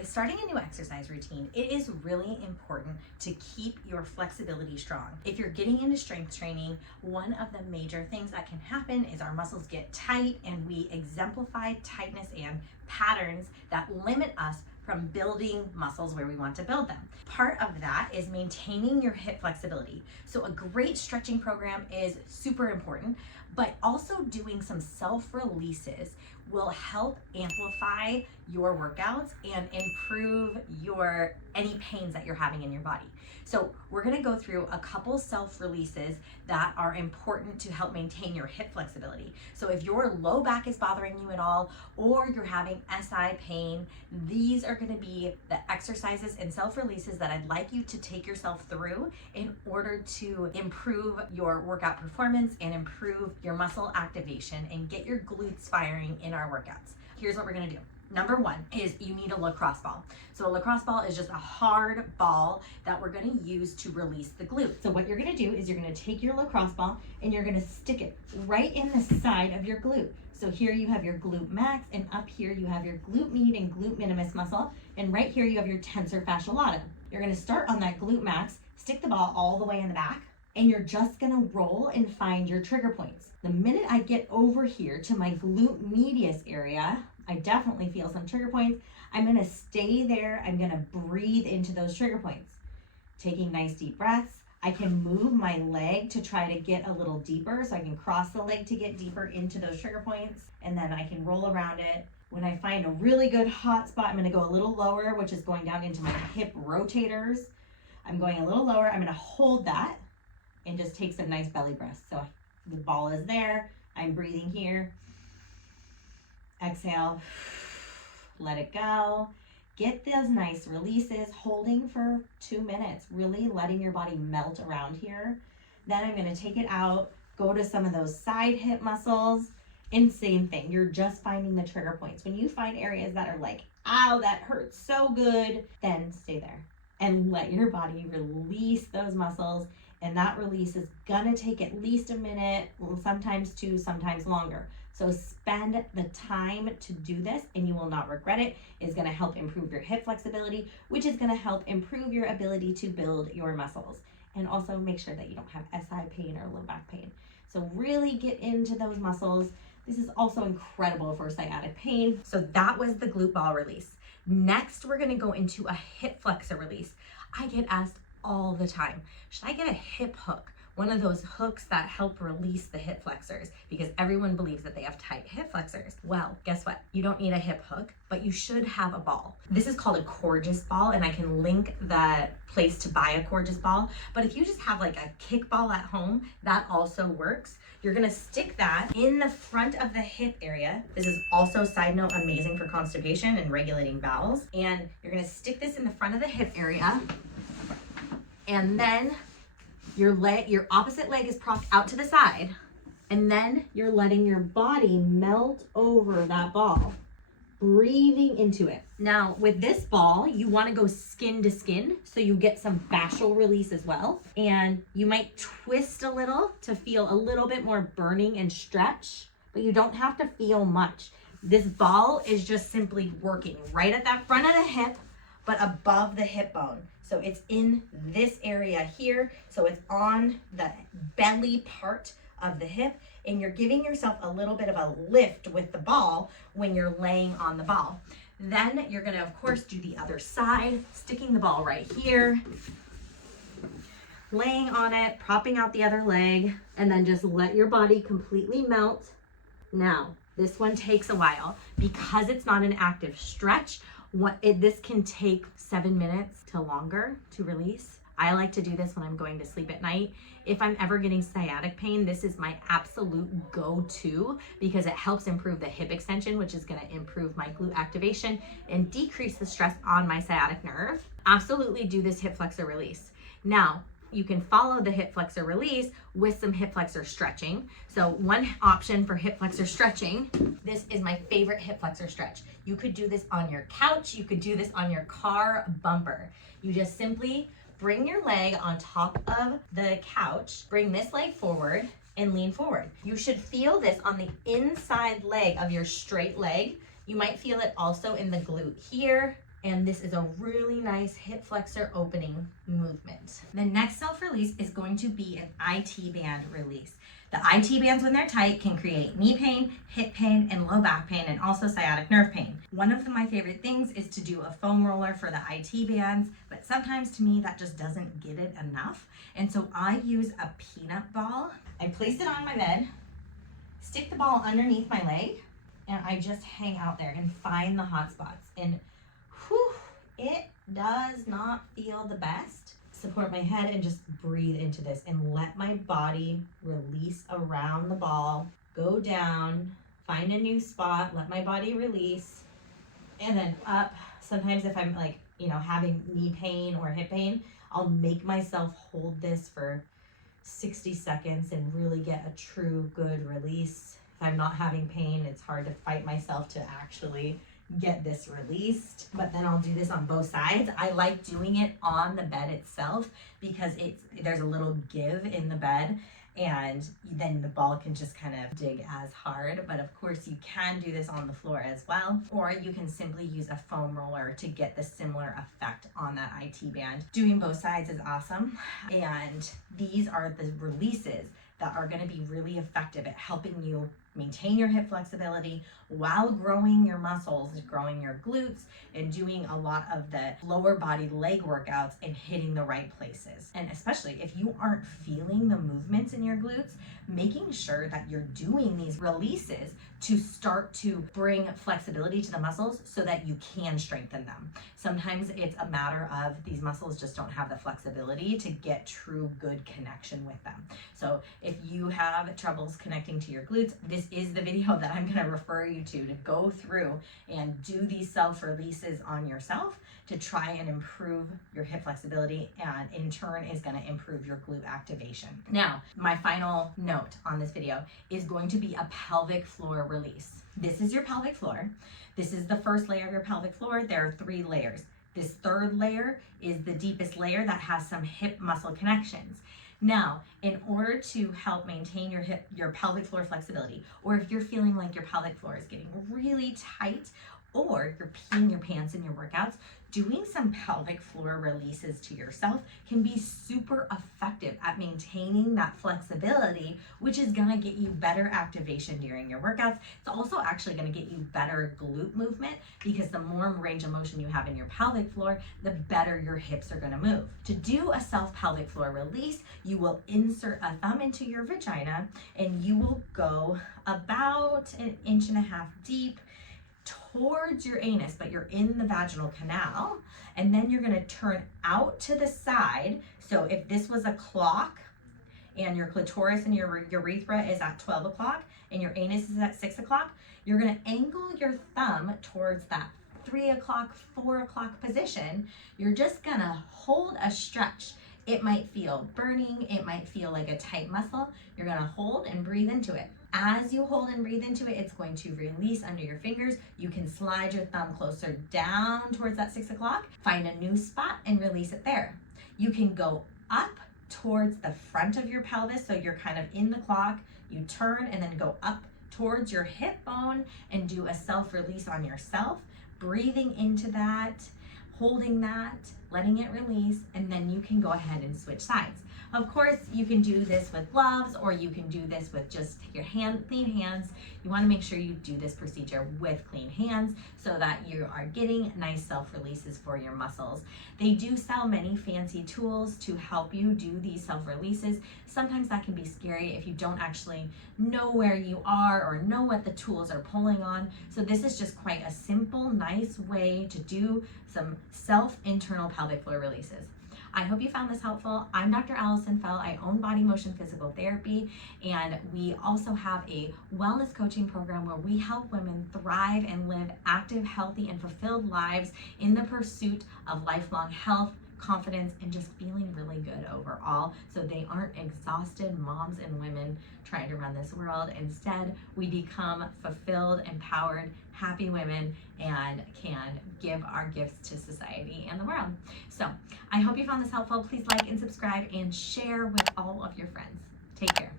With starting a new exercise routine, it is really important to keep your flexibility strong. If you're getting into strength training, one of the major things that can happen is our muscles get tight, and we exemplify tightness and patterns that limit us from building muscles where we want to build them. Part of that is maintaining your hip flexibility. So a great stretching program is super important, but also doing some self-releases will help amplify your workouts and improve any pains that you're having in your body. So we're gonna go through a couple self-releases that are important to help maintain your hip flexibility. So if your low back is bothering you at all, or you're having SI pain, these are gonna be the exercises and self-releases that I'd like you to take yourself through in order to improve your workout performance and improve your muscle activation and get your glutes firing in our workouts. Here's what we're gonna do. Number one is you need a lacrosse ball. So a lacrosse ball is just a hard ball that we're gonna use to release the glute. So what you're gonna do is you're gonna take your lacrosse ball and you're gonna stick it right in the side of your glute. So here you have your glute max, and up here you have your glute med and glute minimus muscle, and right here you have your tensor fasciae latatum. You're gonna start on that glute max, stick the ball all the way in the back, and you're just gonna roll and find your trigger points. The minute I get over here to my glute medius area, I definitely feel some trigger points. I'm gonna stay there. I'm gonna breathe into those trigger points. Taking nice deep breaths. I can move my leg to try to get a little deeper, so I can cross the leg to get deeper into those trigger points, and then I can roll around it. When I find a really good hot spot, I'm gonna go a little lower, which is going down into my hip rotators. I'm going a little lower. I'm gonna hold that and just take some nice belly breaths. So the ball is there. I'm breathing here. Exhale, let it go. Get those nice releases, holding for 2 minutes, really letting your body melt around here. Then I'm gonna take it out, go to some of those side hip muscles, and same thing, you're just finding the trigger points. When you find areas that are like, ow, that hurts so good, then stay there and let your body release those muscles. And that release is gonna take at least a minute, sometimes 2, sometimes longer. So spend the time to do this and you will not regret it. It's gonna help improve your hip flexibility, which is gonna help improve your ability to build your muscles. And also make sure that you don't have SI pain or low back pain. So really get into those muscles. This is also incredible for sciatic pain. So that was the glute ball release. Next, we're gonna go into a hip flexor release. I get asked all the time, should I get a hip hook? One of those hooks that help release the hip flexors, because everyone believes that they have tight hip flexors. Well, guess what? You don't need a hip hook, but you should have a ball. This is called a Coregeous ball, and I can link the place to buy a Coregeous ball. But if you just have like a kickball at home, that also works. You're gonna stick that in the front of the hip area. This is also, side note, amazing for constipation and regulating bowels. And you're gonna stick this in the front of the hip area, and then your opposite leg is propped out to the side, and then you're letting your body melt over that ball, breathing into it. Now with this ball, you want to go skin to skin, so you get some fascial release as well, and you might twist a little to feel a little bit more burning and stretch, but you don't have to feel much. This ball is just simply working right at that front of the hip, but above the hip bone. So it's in this area here. So it's on the belly part of the hip, and you're giving yourself a little bit of a lift with the ball when you're laying on the ball. Then you're gonna, of course, do the other side, sticking the ball right here, laying on it, propping out the other leg, and then just let your body completely melt. Now, this one takes a while because it's not an active stretch. This can take 7 minutes to longer to release. I like to do this when I'm going to sleep at night. If I'm ever getting sciatic pain, this is my absolute go-to because it helps improve the hip extension, which is gonna improve my glute activation and decrease the stress on my sciatic nerve. Absolutely do this hip flexor release. Now, you can follow the hip flexor release with some hip flexor stretching. So one option for hip flexor stretching, this is my favorite hip flexor stretch. You could do this on your couch. You could do this on your car bumper. You just simply bring your leg on top of the couch, bring this leg forward and lean forward. You should feel this on the inside leg of your straight leg. You might feel it also in the glute here, And this is a really nice hip flexor opening movement. The next self-release is going to be an IT band release. The IT bands, when they're tight, can create knee pain, hip pain, and low back pain, and also sciatic nerve pain. One of my favorite things is to do a foam roller for the IT bands, but sometimes to me that just doesn't get it enough. And so I use a peanut ball. I place it on my bed, stick the ball underneath my leg, and I just hang out there and find the hot spots. And whew, it does not feel the best. Support my head and just breathe into this and let my body release around the ball. Go down, find a new spot, let my body release, and then up. Sometimes if I'm like, having knee pain or hip pain, I'll make myself hold this for 60 seconds and really get a true good release. If I'm not having pain, it's hard to fight myself to actually get this released, but then I'll do this on both sides. I like doing it on the bed itself because there's a little give in the bed, and then the ball can just kind of dig as hard. But of course you can do this on the floor as well, or you can simply use a foam roller to get the similar effect on that IT band. Doing both sides is awesome, and these are the releases that are going to be really effective at helping you maintain your hip flexibility while growing your muscles, growing your glutes, and doing a lot of the lower body leg workouts and hitting the right places. And especially if you aren't feeling the movements in your glutes, making sure that you're doing these releases to start to bring flexibility to the muscles so that you can strengthen them. Sometimes it's a matter of these muscles just don't have the flexibility to get true good connection with them. So if you have troubles connecting to your glutes, this is the video that I'm going to refer you to go through and do these self-releases on yourself to try and improve your hip flexibility, and in turn is going to improve your glute activation. Now, my final note on this video is going to be a pelvic floor release. This is your pelvic floor. This is the first layer of your pelvic floor. There are 3 layers. This third layer is the deepest layer that has some hip muscle connections. Now, in order to help maintain your pelvic floor flexibility, or if you're feeling like your pelvic floor is getting really tight, or you're peeing your pants in your workouts, doing some pelvic floor releases to yourself can be super effective at maintaining that flexibility, which is gonna get you better activation during your workouts. It's also actually gonna get you better glute movement, because the more range of motion you have in your pelvic floor, the better your hips are gonna move. To do a self-pelvic floor release, you will insert a thumb into your vagina and you will go about 1.5 inches deep towards your anus, but you're in the vaginal canal, and then you're going to turn out to the side. So if this was a clock and your clitoris and your urethra is at 12 o'clock and your anus is at 6 o'clock, you're going to angle your thumb towards that 3 o'clock, 4 o'clock position. You're just going to hold a stretch. It might feel burning, it might feel like a tight muscle. You're going to hold and breathe into it. As you hold and breathe into it, it's going to release under your fingers. You can slide your thumb closer down towards that 6 o'clock, find a new spot and release it there. You can go up towards the front of your pelvis, so you're kind of in the clock. You turn and then go up towards your hip bone and do a self-release on yourself, breathing into that, holding that, letting it release, and then you can go ahead and switch sides. Of course, you can do this with gloves, or you can do this with just your clean hands. You want to make sure you do this procedure with clean hands so that you are getting nice self-releases for your muscles. They do sell many fancy tools to help you do these self-releases. Sometimes that can be scary if you don't actually know where you are or know what the tools are pulling on. So this is just quite a simple, nice way to do some internal pelvic floor releases. I hope you found this helpful. I'm Dr. Allison Feldt. I own Body Motion Physical Therapy, and we also have a wellness coaching program where we help women thrive and live active, healthy, and fulfilled lives in the pursuit of lifelong health, confidence, and just feeling really good overall, so they aren't exhausted moms and women trying to run this world. Instead, we become fulfilled, empowered, happy women and can give our gifts to society and the world. So I hope you found this helpful. Please like and subscribe and share with all of your friends. Take care.